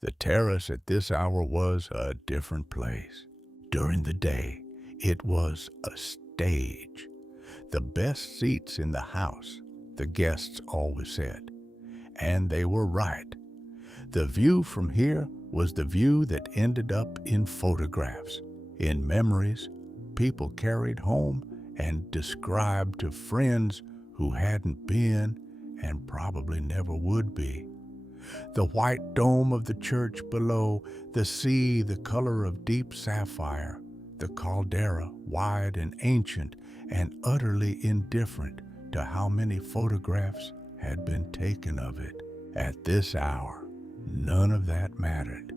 The terrace at this hour was a different place. During the day, it was a stage. The best seats in the house, the guests always said. And they were right. The view from here was the view that ended up in photographs, in memories people carried home and described to friends who hadn't been and probably never would be. The white dome of the church below, the sea the color of deep sapphire, the caldera wide and ancient and utterly indifferent to how many photographs had been taken of it. At this hour, none of that mattered.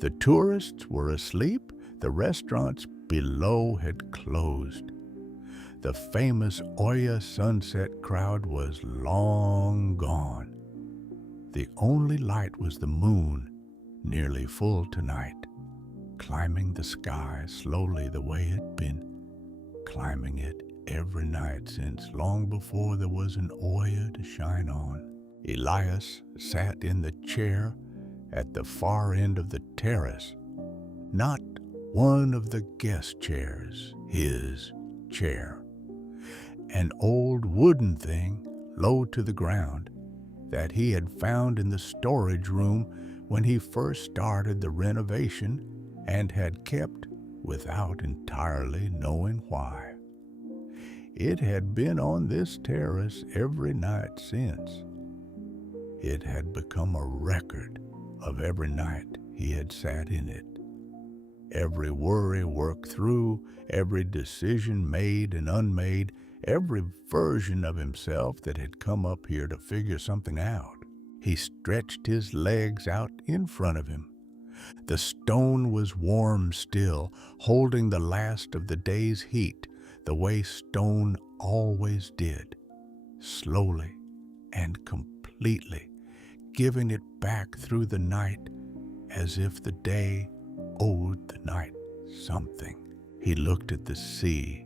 The tourists were asleep, the restaurants below had closed. The famous Oya sunset crowd was long gone. The only light was the moon, nearly full tonight, climbing the sky slowly the way it'd been climbing it every night since long before there was an Oya to shine on. Elias sat in the chair at the far end of the terrace, not one of the guest chairs, his chair. An old wooden thing, low to the ground, that he had found in the storage room when he first started the renovation and had kept without entirely knowing why. It had been on this terrace every night since. It had become a record of every night he had sat in it. Every worry worked through, every decision made and unmade, every version of himself that had come up here to figure something out. He stretched his legs out in front of him. The stone was warm still, holding the last of the day's heat, the way stone always did, slowly and completely, giving it back through the night as if the day owed the night something. He looked at the sea.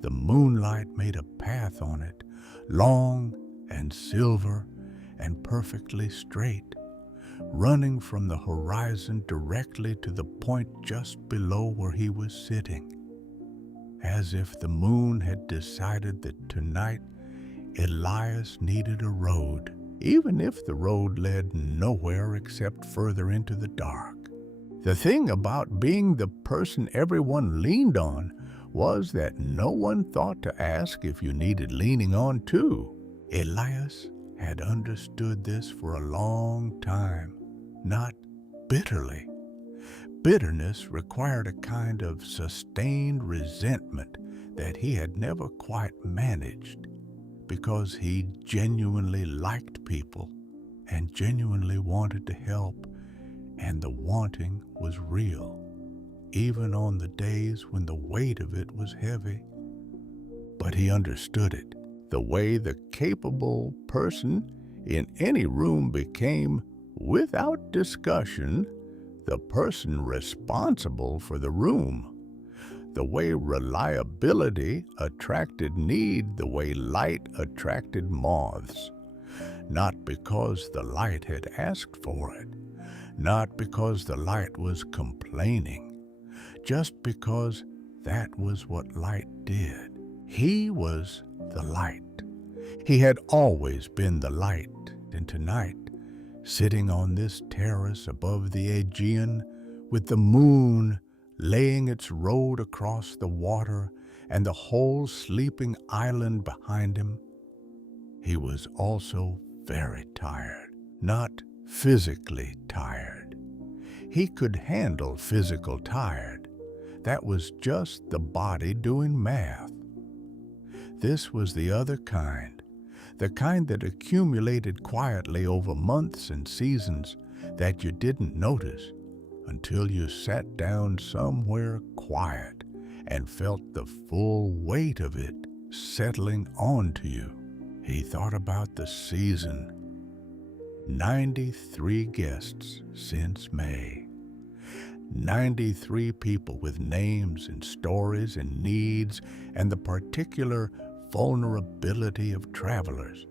The moonlight made a path on it, long and silver and perfectly straight, running from the horizon directly to the point just below where he was sitting, as if the moon had decided that tonight Elias needed a road, even if the road led nowhere except further into the dark. The thing about being the person everyone leaned on was that no one thought to ask if you needed leaning on too. Elias had understood this for a long time, not bitterly. Bitterness required a kind of sustained resentment that he had never quite managed, because he genuinely liked people and genuinely wanted to help, and the wanting was real, even on the days when the weight of it was heavy. But he understood it, the way the capable person in any room became, without discussion, the person responsible for the room. The way reliability attracted need, the way light attracted moths. Not because the light had asked for it, not because the light was complaining, just because that was what light did. He was the light. He had always been the light, and tonight, sitting on this terrace above the Aegean, with the moon laying its road across the water and the whole sleeping island behind him, he was also very tired, not physically tired. He could handle physical tired. That was just the body doing math. This was the other kind, the kind that accumulated quietly over months and seasons that you didn't notice until you sat down somewhere quiet and felt the full weight of it settling onto you. He thought about the season. 93 guests since May. 93 people with names and stories and needs and the particular vulnerability of travelers.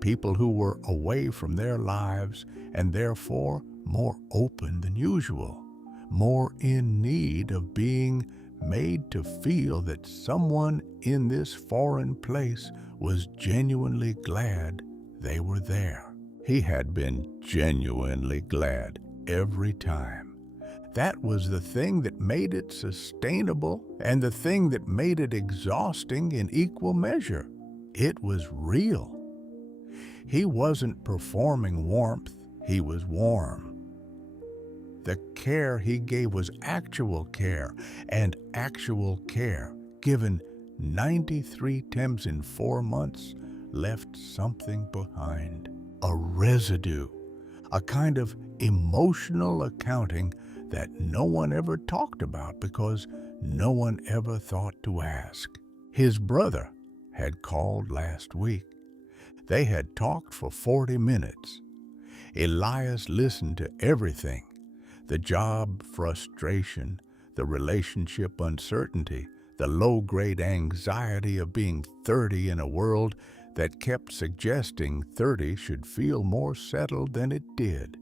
People who were away from their lives and therefore more open than usual, more in need of being made to feel that someone in this foreign place was genuinely glad they were there. He had been genuinely glad every time. That was the thing that made it sustainable and the thing that made it exhausting in equal measure. It was real. He wasn't performing warmth, he was warm. The care he gave was actual care, and actual care, given 93 times in 4 months, left something behind. A residue, a kind of emotional accounting that no one ever talked about because no one ever thought to ask. His brother had called last week. They had talked for 40 minutes. Elias listened to everything: the job frustration, the relationship uncertainty, the low-grade anxiety of being 30 in a world that kept suggesting 30 should feel more settled than it did.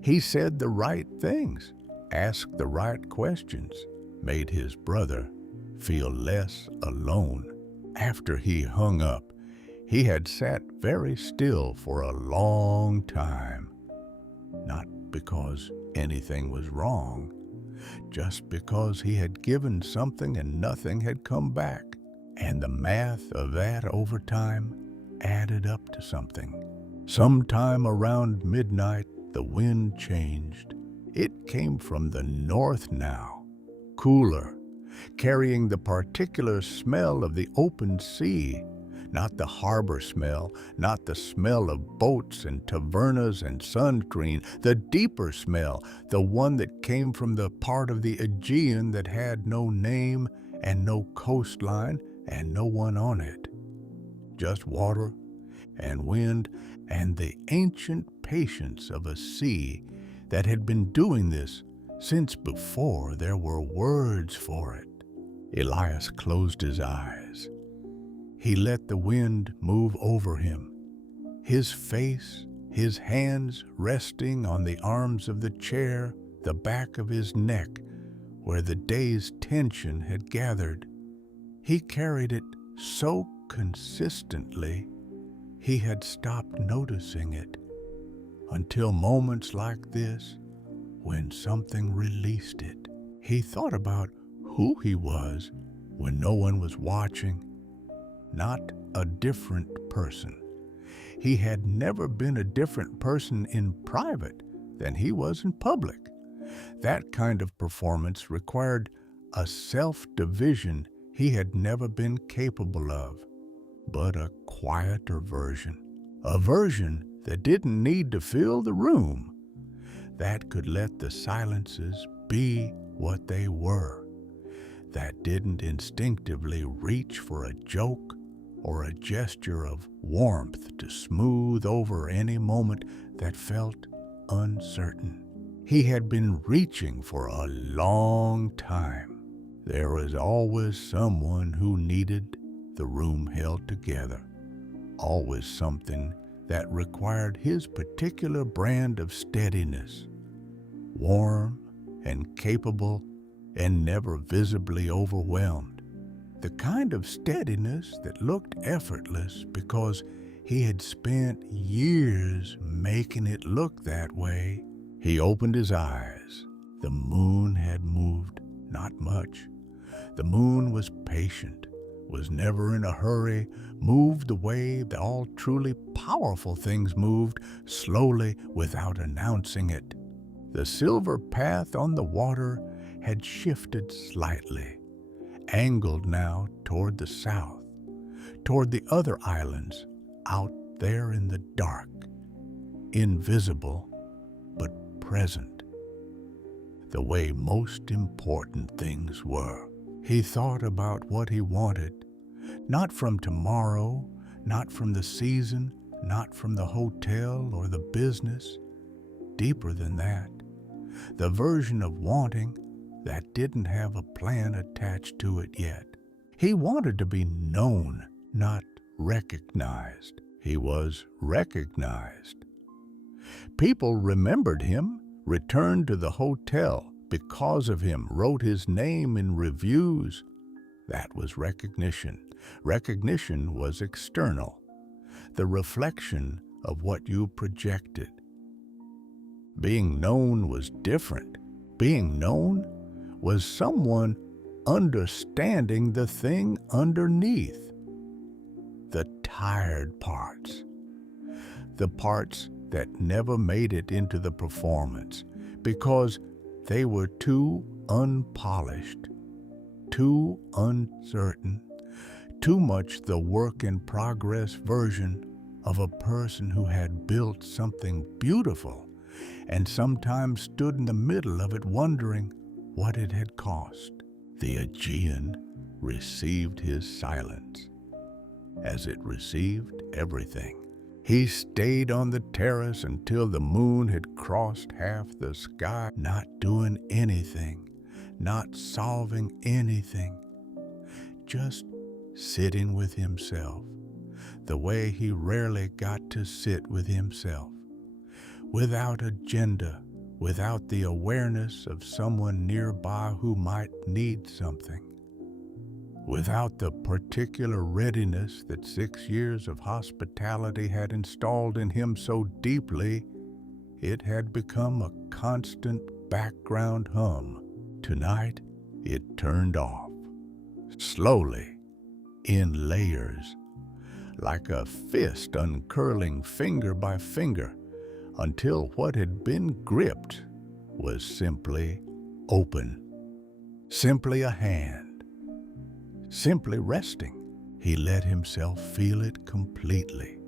He said the right things, asked the right questions, made his brother feel less alone. After he hung up, he had sat very still for a long time. Not because anything was wrong, just because he had given something and nothing had come back. And the math of that over time added up to something. Sometime around midnight, the wind changed. It came from the north now, cooler, carrying the particular smell of the open sea, not the harbor smell, not the smell of boats and tavernas and sunscreen, the deeper smell, the one that came from the part of the Aegean that had no name and no coastline and no one on it. Just water and wind and the ancient patience of a sea that had been doing this since before there were words for it. Elias closed his eyes. He let the wind move over him, his face, his hands resting on the arms of the chair, the back of his neck, where the day's tension had gathered. He carried it so consistently, he had stopped noticing it, until moments like this, when something released it. He thought about who he was when no one was watching. Not a different person. He had never been a different person in private than he was in public. That kind of performance required a self-division he had never been capable of, but a quieter version. A version that didn't need to fill the room, that could let the silences be what they were, that didn't instinctively reach for a joke or a gesture of warmth to smooth over any moment that felt uncertain. He had been reaching for a long time. There was always someone who needed the room held together, always something that required his particular brand of steadiness, warm and capable and never visibly overwhelmed. The kind of steadiness that looked effortless because he had spent years making it look that way. He opened his eyes. The moon had moved, not much. The moon was patient, was never in a hurry, moved the way that all truly powerful things moved, slowly without announcing it. The silver path on the water had shifted slightly, angled now toward the south, toward the other islands out there in the dark, invisible but present, the way most important things were. He thought about what he wanted, not from tomorrow, not from the season, not from the hotel or the business, deeper than that, the version of wanting that didn't have a plan attached to it yet. He wanted to be known, not recognized. He was recognized. People remembered him returned to the hotel because of him, wrote his name in reviews. That was recognition. Recognition was external, the reflection of what you projected. Being known was different. Being known was someone understanding the thing underneath. The tired parts. The parts that never made it into the performance because they were too unpolished, too uncertain, too much the work-in-progress version of a person who had built something beautiful and sometimes stood in the middle of it wondering what it had cost. The Aegean received his silence, as it received everything. He stayed on the terrace until the moon had crossed half the sky, not doing anything, not solving anything, just sitting with himself, the way he rarely got to sit with himself, without agenda, without the awareness of someone nearby who might need something, without the particular readiness that 6 years of hospitality had installed in him so deeply it had become a constant background hum. Tonight, it turned off, slowly, in layers, like a fist uncurling finger by finger, until what had been gripped was simply open, simply a hand, simply resting. He let himself feel it completely.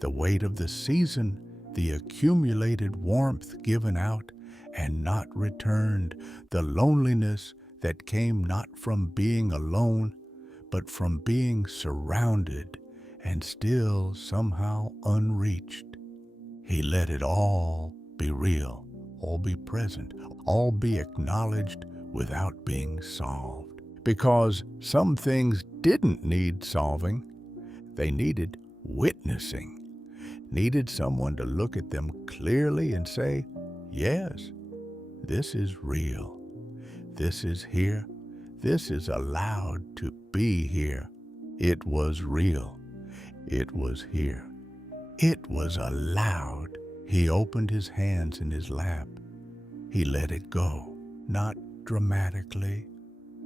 The weight of the season, the accumulated warmth given out and not returned, the loneliness that came not from being alone, but from being surrounded and still somehow unreached. He let it all be real, all be present, all be acknowledged without being solved. Because some things didn't need solving, they needed witnessing, needed someone to look at them clearly and say, yes, this is real, this is here, this is allowed to be here. It was real, it was here. It was allowed. He opened his hands in his lap. He let it go, not dramatically,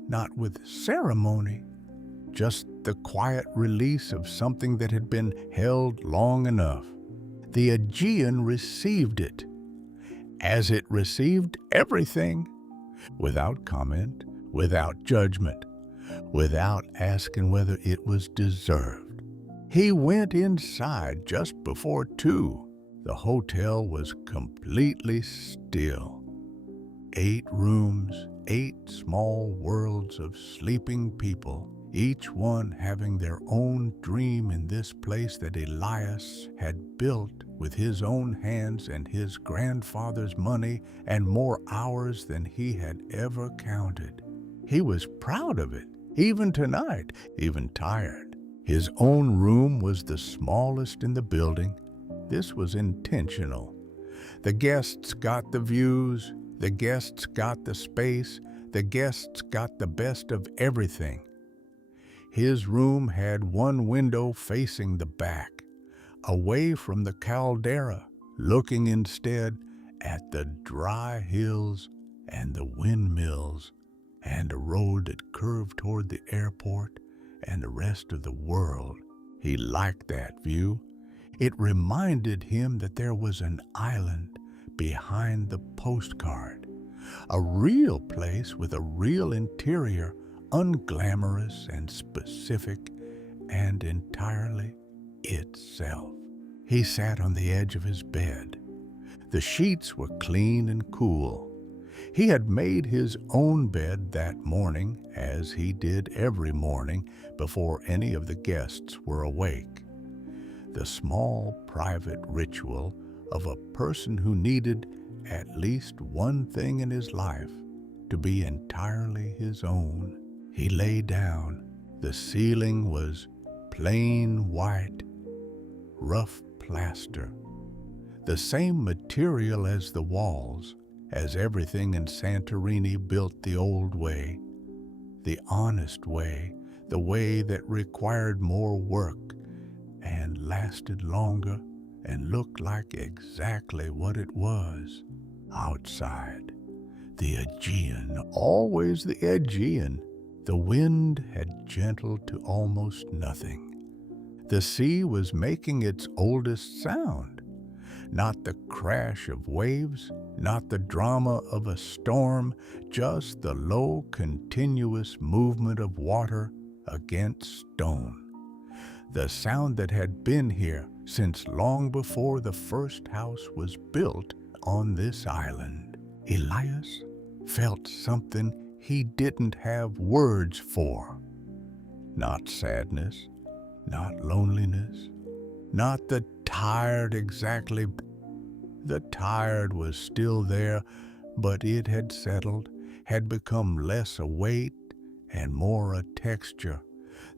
not with ceremony, just the quiet release of something that had been held long enough. The Aegean received it, as it received everything, without comment, without judgment, without asking whether it was deserved. He went inside just before 2. The hotel was completely still. 8 rooms, 8 small worlds of sleeping people, each one having their own dream in this place that Elias had built with his own hands and his grandfather's money and more hours than he had ever counted. He was proud of it, even tonight, even tired. His own room was the smallest in the building. This was intentional. The guests got the views, the guests got the space, the guests got the best of everything. His room had one window facing the back, away from the caldera, looking instead at the dry hills and the windmills and a road that curved toward the airport and the rest of the world. He liked that view. It reminded him that there was an island behind the postcard, a real place with a real interior, unglamorous and specific and entirely itself. He sat on the edge of his bed. The sheets were clean and cool. He had made his own bed that morning, as he did every morning before any of the guests were awake. The small private ritual of a person who needed at least one thing in his life to be entirely his own. He lay down. The ceiling was plain white, rough plaster. the same material as the walls, as everything in Santorini built the old way, the honest way, the way that required more work and lasted longer and looked like exactly what it was outside. The Aegean, always the Aegean. The wind had gentled to almost nothing. The sea was making its oldest sound. Not the crash of waves, not the drama of a storm, just the low, continuous movement of water against stone. The sound that had been here since long before the first house was built on this island. Elias felt something he didn't have words for. Not sadness, not loneliness, not the tired exactly. The tired was still there, but it had settled, had become less a weight and more a texture,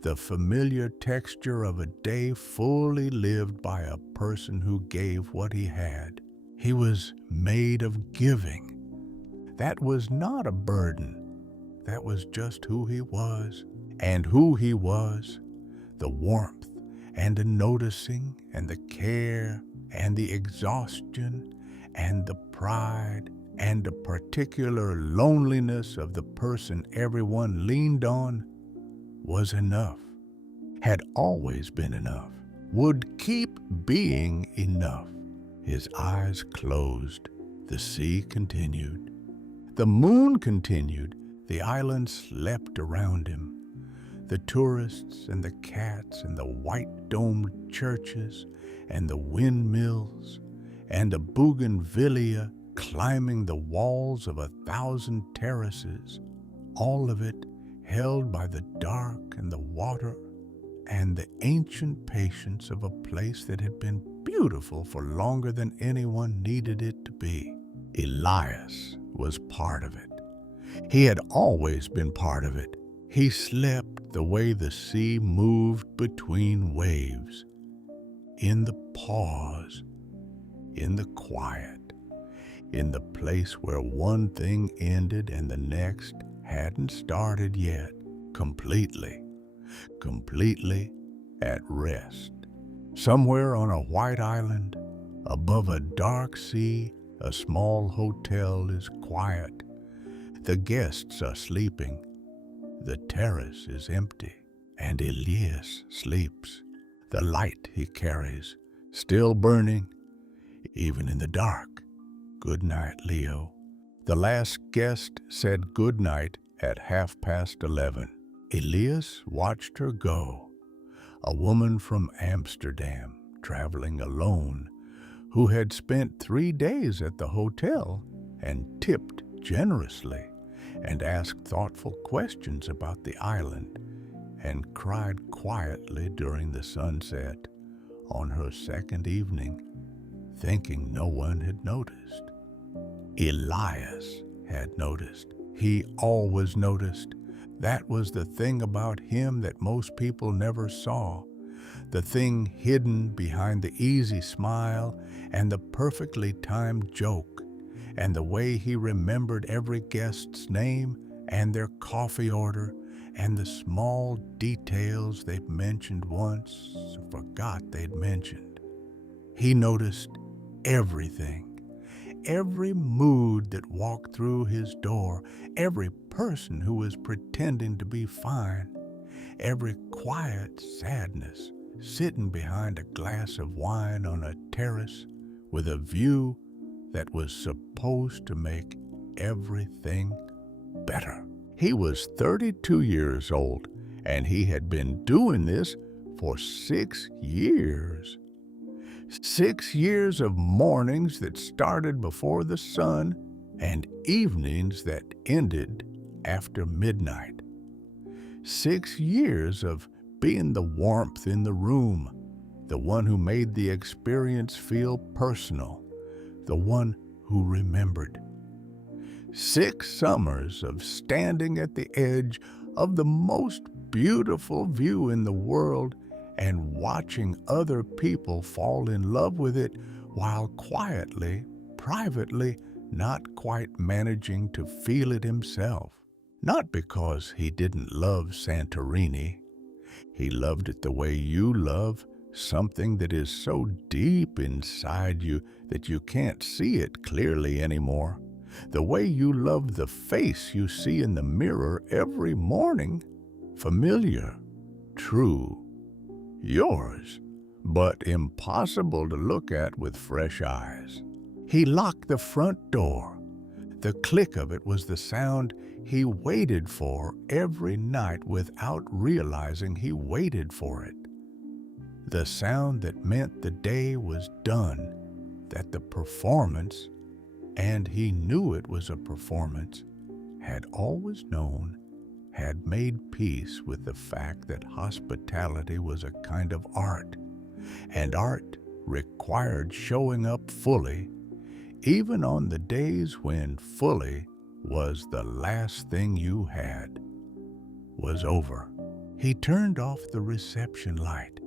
the familiar texture of a day fully lived by a person who gave what he had. He was made of giving. That was not a burden. That was just who he was. And who he was, the warmth and the noticing and the care and the exhaustion and the pride and the particular loneliness of the person everyone leaned on was enough, had always been enough, would keep being enough. His eyes closed. The sea continued. The moon continued. The island slept around him. The tourists and the cats and the white-domed churches and the windmills and the bougainvillea climbing the walls of 1,000 terraces, all of it held by the dark and the water and the ancient patience of a place that had been beautiful for longer than anyone needed it to be. Elias was part of it. He had always been part of it. He slept the way the sea moved between waves, in the pause, in the quiet, in the place where one thing ended and the next hadn't started yet, completely at rest. Somewhere on a white island, above a dark sea, a small hotel is quiet. The guests are sleeping. The terrace is empty, and Elias sleeps. The light he carries, still burning, even in the dark. Good night, Leo. The last guest said good night at 11:30. Elias watched her go, a woman from Amsterdam, traveling alone, who had spent 3 days at the hotel and tipped generously and asked thoughtful questions about the island and cried quietly during the sunset on her second evening, thinking no one had noticed. Elias had noticed. He always noticed. That was the thing about him that most people never saw, the thing hidden behind the easy smile and the perfectly timed joke, and the way he remembered every guest's name and their coffee order and the small details they'd mentioned once, forgot they'd mentioned. He noticed everything, every mood that walked through his door, every person who was pretending to be fine, every quiet sadness sitting behind a glass of wine on a terrace with a view that was supposed to make everything better. He was 32 years old, and he had been doing this for 6 years. 6 years of mornings that started before the sun and evenings that ended after midnight. 6 years of being the warmth in the room, the one who made the experience feel personal, the one who remembered. 6 summers of standing at the edge of the most beautiful view in the world and watching other people fall in love with it while quietly, privately, not quite managing to feel it himself. Not because he didn't love Santorini. He loved it the way you love something that is so deep inside you that you can't see it clearly anymore. The way you love the face you see in the mirror every morning. Familiar, true, yours, but impossible to look at with fresh eyes. He locked the front door. The click of it was the sound he waited for every night without realizing he waited for it. The sound that meant the day was done, that the performance, and he knew it was a performance, had always known, had made peace with the fact that hospitality was a kind of art, and art required showing up fully, even on the days when fully was the last thing you had, was over. He turned off the reception light.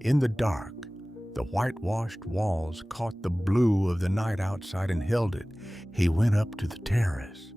In the dark, the whitewashed walls caught the blue of the night outside and held it. He went up to the terrace.